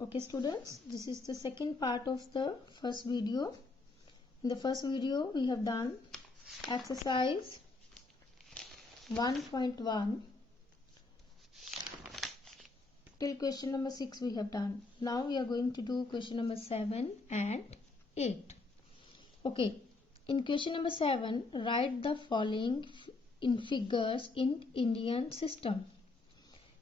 Okay students, this is the second part of the first video. In the first video we have done exercise 1.1 till question number 6 we have done. Now we are going to do question number 7 and 8. Okay, in question number 7 write the following in figures in Indian system.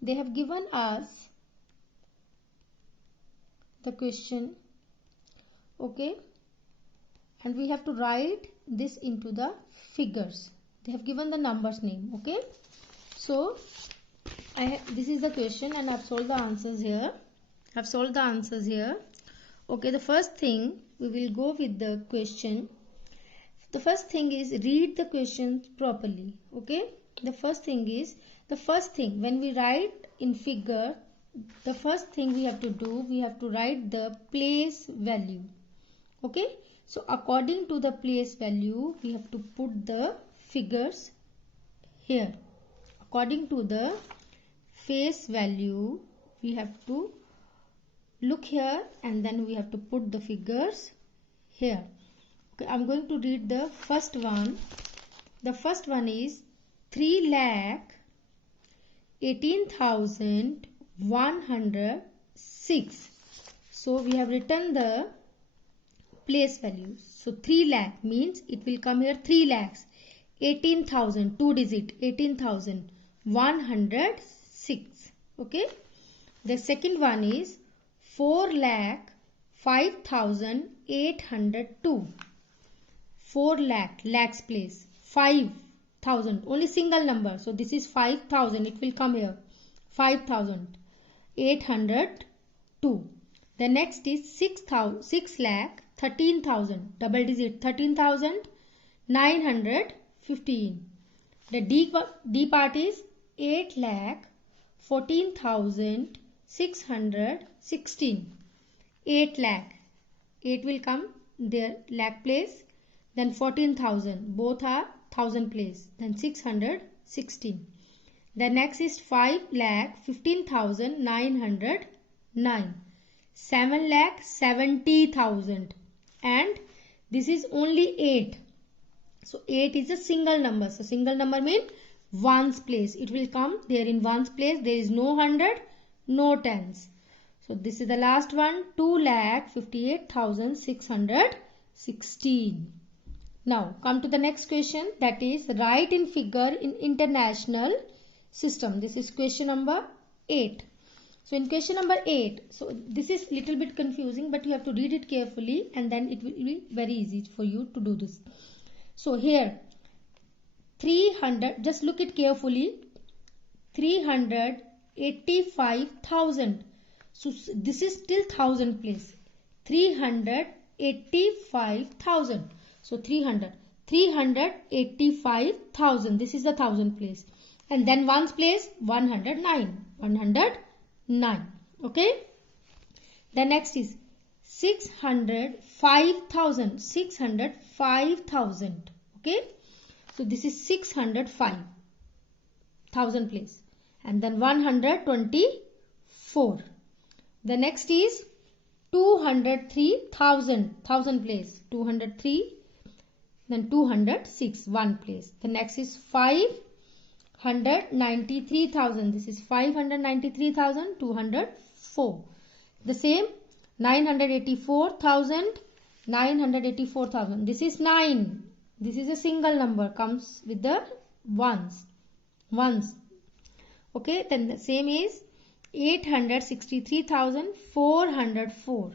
They have given us the question, okay, and we have to write this into the figures. They have given the numbers name, okay. So this is the question and I've solved the answers here. Okay, the first thing we will go with the question. The first thing is read the questions properly, okay. The first thing when we write in figure, the first thing we have to do, we have to write the place value, okay. So according to the place value we have to put the figures here. According to the face value we have to look here and then we have to put the figures here. Okay, I'm going to read the first one. The first one is 3,18,106. So we have written the place value. So 3 lakh means it will come here 3 lakhs. 18,000, 2 digit, 18,106. Okay. The second one is 4,05,802. 4 lakh, lakhs place. 5,000, only single number. So this is 5,000. It will come here. 5,802. The next is 6 lakh 13,000. Double digit 13,915. The D part is 8 lakh 14,616. 8 lakh. 8 will come there, lakh place. Then 14,000. Both are 1,000 place. Then 616. The next is 5 lakh 15,909. 7 lakh 70,000. And this is only 8. So 8 is a single number. So single number means ones place. It will come there in ones place. There is no 100, no tens. So this is the last one. 2,58,616. Now come to the next question, that is write in figure in international system. This is question number 8. So in question number 8, so this is little bit confusing but you have to read it carefully and then it will be very easy for you to do this. So here 300, just look it carefully, 385,000. So this is still 1,000 place. 385,000. So 385,000. This is the 1,000 place. And then ones place 109. 109. Okay. The next is 605,000. 605,000. Okay. So this is 605,000 place. And then 124. The next is 203,000. 1,000 place. 203. Then 206. 1 place. The next is 593,000. This is 593,000. 204. The same 984,000. 984,000. This is 9. This is a single number. Comes with the ones. Ones. Okay. Then the same is 863,404.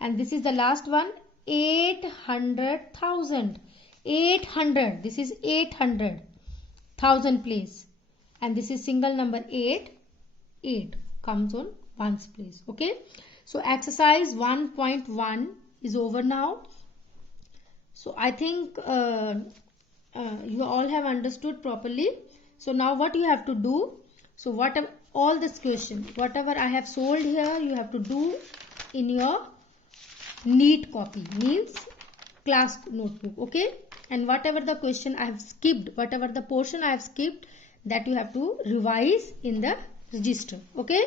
And this is the last one. 800,000. 800. This is 800,000 place. And this is single number 8. 8 comes on ones place. Okay. So exercise 1.1 is over now. So I think you all have understood properly. So now what you have to do. So whatever all this question, whatever I have solved here, you have to do in your neat copy, means class notebook. Okay. And whatever the question I have skipped, whatever the portion I have skipped, that you have to revise in the register. Okay.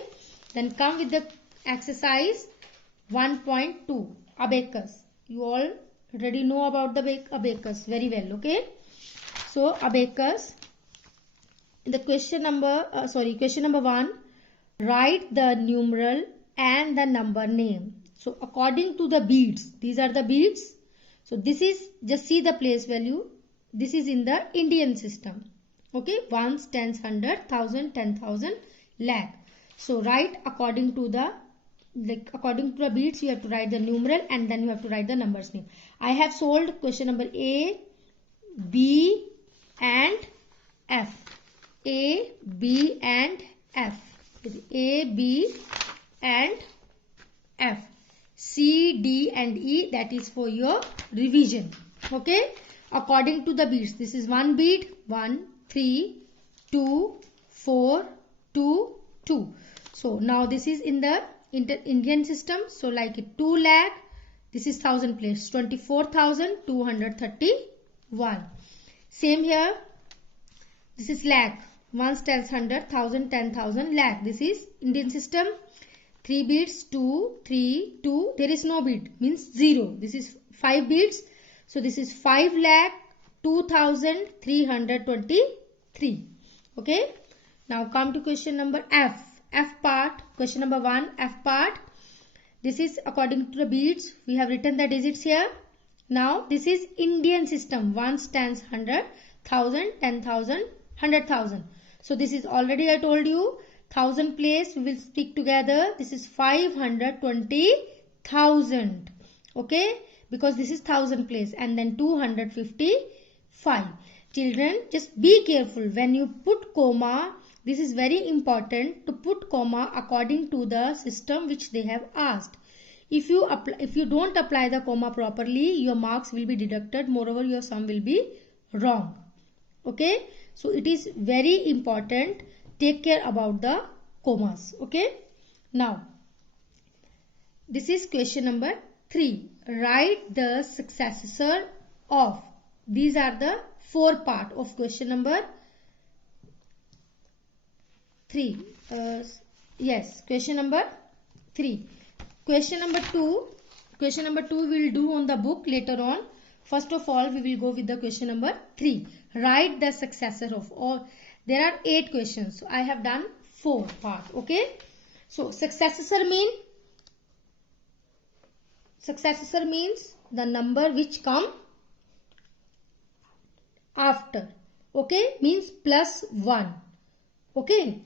Then come with the exercise 1.2 abacus. You all already know about the abacus very well. Okay, so abacus. The question number question number 1, write the numeral and the number name. So according to the beads, these are the beads. So this is, just see the place value. This is in the Indian system. Okay, ones, tens, hundred, thousand, 10,000, lakh. So write according to the beads. You have to write the numeral and then you have to write the numbers name. I have solved question number A, B and F. A, B and F. A, B and F. C, D and E, that is for your revision. Okay, according to the beads. This is one bead, 1, 3, 2, 4, 2, 2. So now this is in the Indian system. So like 2 lakh, this is 1000 place, 24,231. Same here, this is lakh, ones, tens, 100, 1000, 10,000, lakh. This is Indian system. 3 beads, 2, 3, 2. There is no bead, means 0. This is 5 beads. So this is 5,02,323. Okay. Now come to question number F. F part. Question number 1. F part. This is according to the beads. We have written the digits here. Now this is Indian system. Ones, tens, 100, 1000, 10,000, 100,000. So this is already I told you. 1000 place we will stick together. This is 520,000. Okay, because this is 1000 place, and then 255. Children, just be careful when you put comma. This is very important to put comma according to the system which they have asked. If you don't apply the comma properly, your marks will be deducted. Moreover, your sum will be wrong. Okay, so it is very important. Take care about the commas. Okay. Now, this is question number 3. Write the successor of. These are the 4 part of question number 3. Yes, question number 3. Question number 2. Question number 2 we will do on the book later on. First of all, we will go with the question number 3. Write the successor of. Or there are 8 questions. So I have done 4 part. Okay. So successor means the number which come after. Okay, means plus 1. Okay,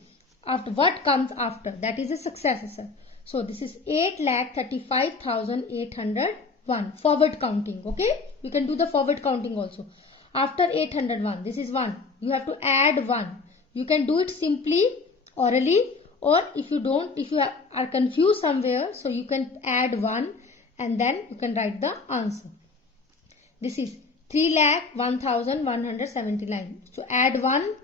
after what comes after, that is a successor. So this is 8,35,801. Forward counting. Okay, you can do the forward counting also. After 801, this is 1. You have to add 1. You can do it simply orally, or if you are confused somewhere, so you can add 1 and then you can write the answer. This is 3,01,179. So add 1.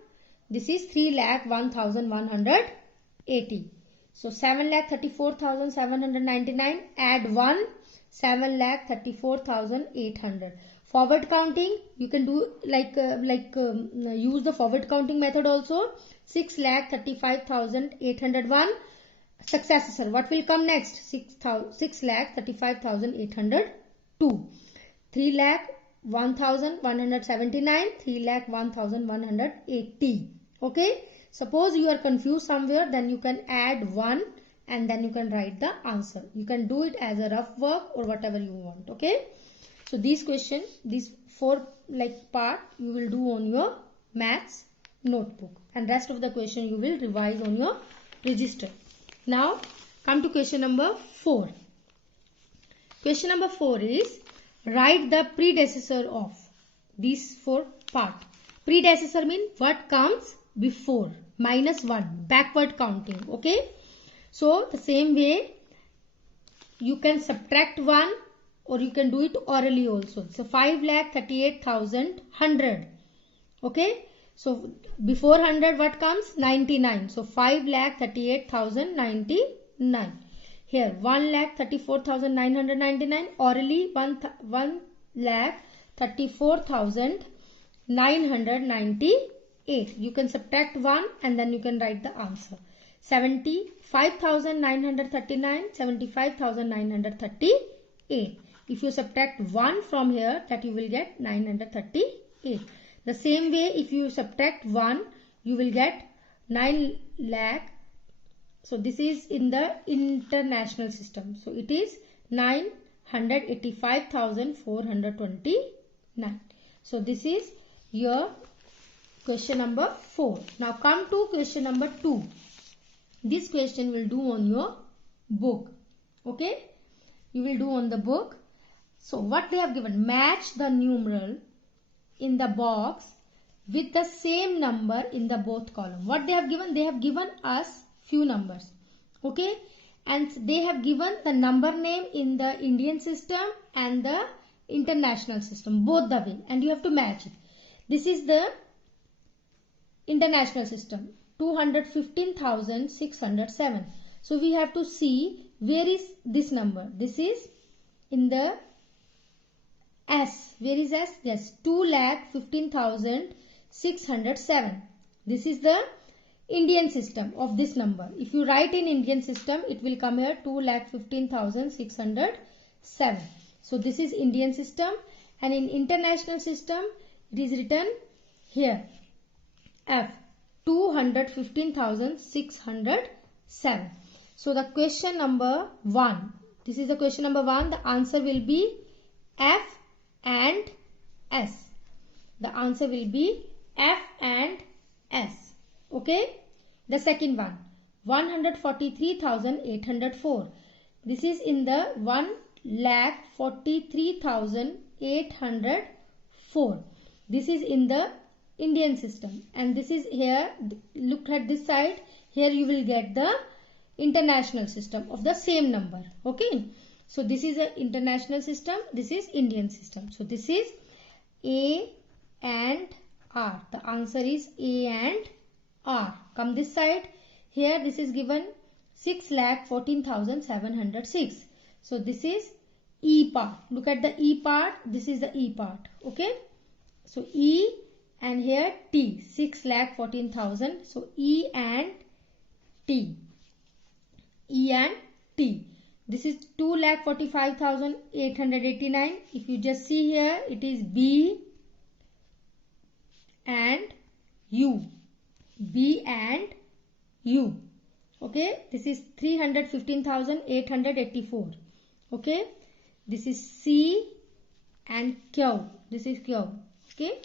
This is 3,01,180. So 7,34,799. Add 1. 7,34,800. Forward counting, you can do use the forward counting method also. 6,35,801. Successor, what will come next? 6,35,802. 3,01,179. 3,01,180. Okay. Suppose you are confused somewhere, then you can add 1 and then you can write the answer. You can do it as a rough work or whatever you want. Okay. So these questions, these 4 part you will do on your maths notebook, and rest of the question you will revise on your register. Now come to question number 4. Question number 4 is write the predecessor of these 4 part. Predecessor means what comes before, minus 1, backward counting. Okay. So the same way you can subtract 1 or you can do it orally also. So 5,38,100. Okay. So before 100 what comes? 99. So 5,38,099. Here 1,34,999. Orally 1,34,998. You can subtract 1 and then you can write the answer. 75,939, 75,938. If you subtract 1 from here, that you will get 938. The same way, if you subtract 1, you will get 9 lakh. So this is in the international system. So it is 985,429. So this is your question number 4. Now come to question number 2. This question will do on your book. Okay, you will do on the book. So what they have given, match the numeral in the box with the same number in the both column. What they have given, they have given us few numbers. Okay, and they have given the number name in the Indian system and the international system, both the way, and you have to match it. This is the international system, 215,607. So we have to see where is this number. This is in the S. Where is S? Yes, 2,15,607. This is the Indian system of this number. If you write in Indian system, it will come here 2,15,607. So this is Indian system, and in international system it is written here F, 215,607. So the question number 1, this is the question number 1. The answer will be F and S. The answer will be F and S. Okay. The second one, 143,804. This is in the 1,43,804. This is in the Indian system, and this is here. Look at this side. Here you will get the international system of the same number. Okay. So this is a international system. This is Indian system. So this is A and R. The answer is A and R. Come this side. Here this is given 6,14,706. So this is E part. Look at the E part. This is the E part. Okay. So E and here T. 6,14,000. So E and T. E and T. This is 2,45,889. If you just see here, it is B and U. B and U. Okay, this is 315,884. Okay, this is C and Q. This is Q. Okay,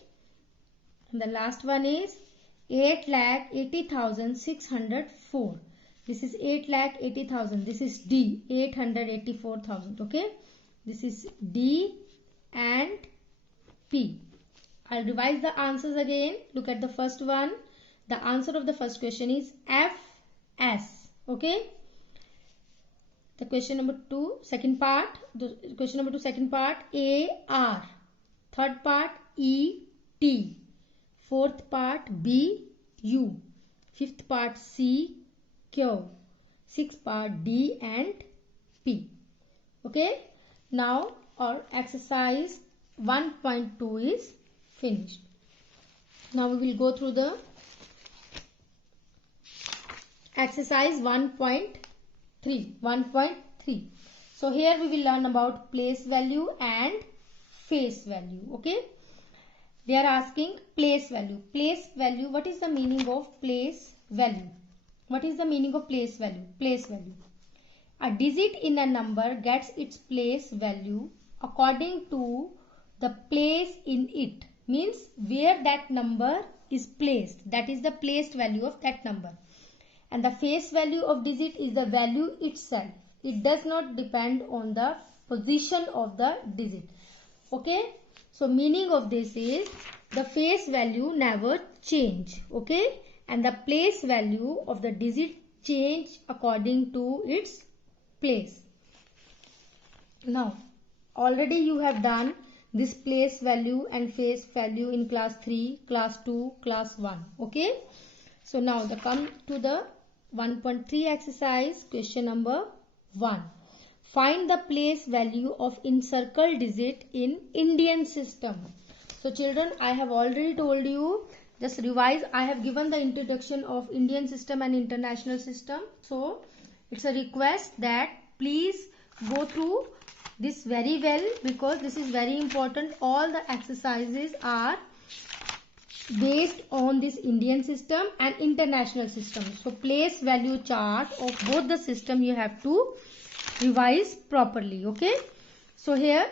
and the last one is 8,80,604. This is 8,80,000. This is D, 884,000. Okay, this is D and P. I'll revise the answers again. Look at the first one. The answer of the first question is FS. Okay. The question number 2, second part. The question number 2, second part, AR. Third part, ET. Fourth part, BU. Fifth part, CQ. Sixth part, D and P. Okay. Now our exercise 1.2 is finished. Now we will go through the exercise 1.3. So here we will learn about place value and face value. Okay. They are asking place value. Place value. What is the meaning of place value? What is the meaning of place value? Place value. A digit in a number gets its place value according to the place in it. Means where that number is placed. That is the placed value of that number. And the face value of digit is the value itself. It does not depend on the position of the digit. Okay. So meaning of this is the face value never change. Okay. And the place value of the digit change according to its place. Now already you have done this place value and face value in class 3, class 2, class 1. Okay. So now the come to the 1.3 exercise, question number 1. Find the place value of encircled digit in Indian system. So children, I have already told you just revise. I have given the introduction of Indian system and international system. So it's a request that please go through this very well, because this is very important. All the exercises are based on this Indian system and international system. So place value chart of both the system you have to revise properly. Okay. So here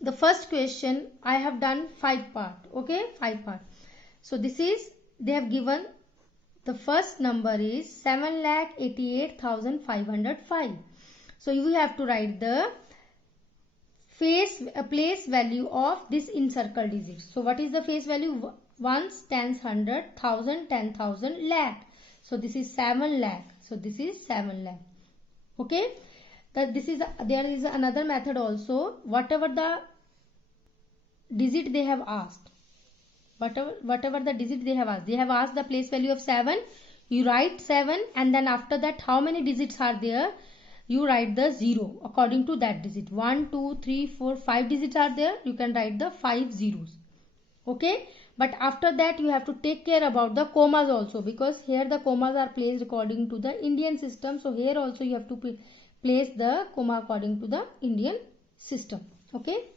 the first question I have done 5 part. Okay, 5 part. So this is, they have given the first number is 7,88,505. So you have to write the place value of this encircled digit. So what is the face value? Ones, tens, hundred, thousand, 10,000, lakh. So this is 7 lakh. So this is 7 lakh. Okay. There is another method also. Whatever the digit they have asked, whatever the digit they have asked the place value of 7. You write 7, and then after that how many digits are there, you write the 0 according to that digit. 1, 2, 3, 4, 5 digits are there, you can write the 5 zeros. Okay. But after that you have to take care about the commas also, because here the commas are placed according to the Indian system. So here also you have to place the comma according to the Indian system. Okay.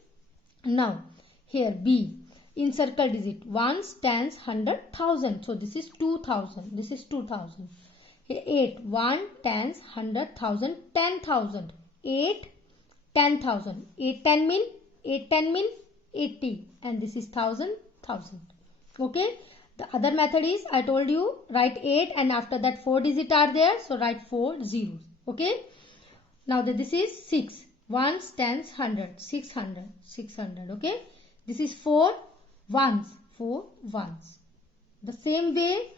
Now here B, encircle digit, ones, tens, hundred, thousand. So this is 2,000. This is 2,000. 8, 1, tens, 100,000, 10,000. 8, 10,000. 8 10 mean 80, and this is 1,000. Okay. The other method is, I told you, write 8 and after that 4 digits are there, so write 4 zeros. Okay. Now this is 6, ones, tens, 100, 600. Okay. This is 4 ones. The same way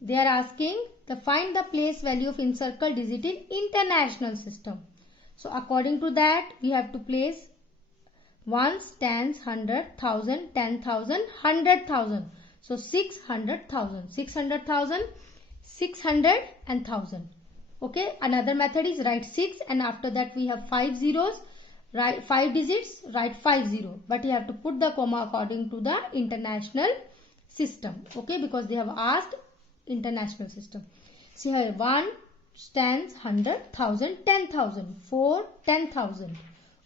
they are asking to find the place value of encircled digit in international system. So according to that we have to place ones, tens, 100,000, 10,000, 100,000. So 600,000, 600,000, 600 and 1,000. Okay. Another method is write 6 and after that we have 5 zeros. Write 5 digits, write 50, but you have to put the comma according to the international system. Okay, because they have asked international system. See here, 1, tens, 100, 1,000, 10,000. 4, 10,000.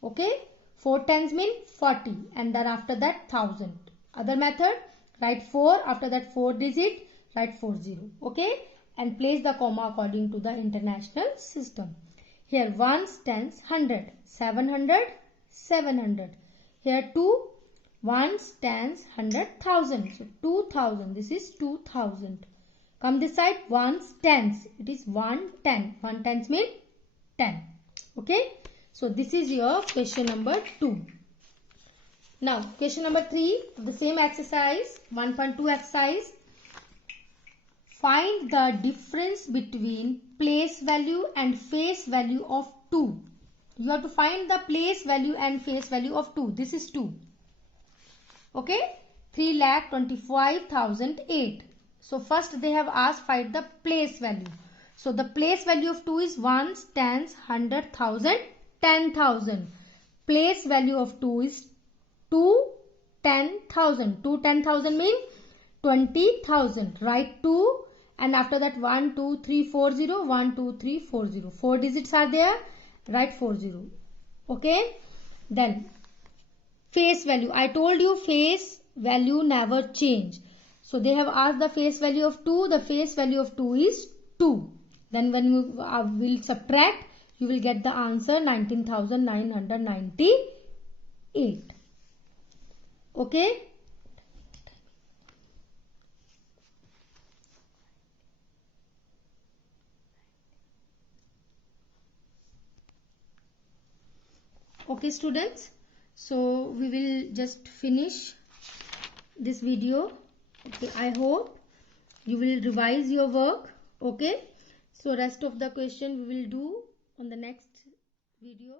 Okay, 4 tens mean 40, and then after that 1,000. Other method, write 4, after that 4 digit, write 40. Okay, and place the comma according to the international system. Here ones, tens, 100, 700, 700. Here 2, ones, tens, 100, 1,000. So 2,000. This is 2,000. Come this side, ones, tens. It is 1, 10. 1 tens mean 10. Okay. So this is your question number 2. Now question number 3 of the same exercise, 1.2 exercise. Find the difference between place value and face value of 2. You have to find the place value and face value of 2. This is 2. Okay. 3,25,008. So first they have asked find the place value. So the place value of 2 is ones, tens, 100,000, 10,000. Place value of 2 is 2, 10,000. 2, 10,000 mean 20,000. Write 2. And after that 1, 2, 3, 40, 1, 2, 3, 40. 4 digits are there. Write 40. Okay. Then face value. I told you face value never change. So they have asked the face value of 2. The face value of 2 is 2. Then when you will subtract, you will get the answer 19,998. Okay. Okay students, so we will just finish this video. Okay, I hope you will revise your work. Okay, so rest of the question we will do on the next video.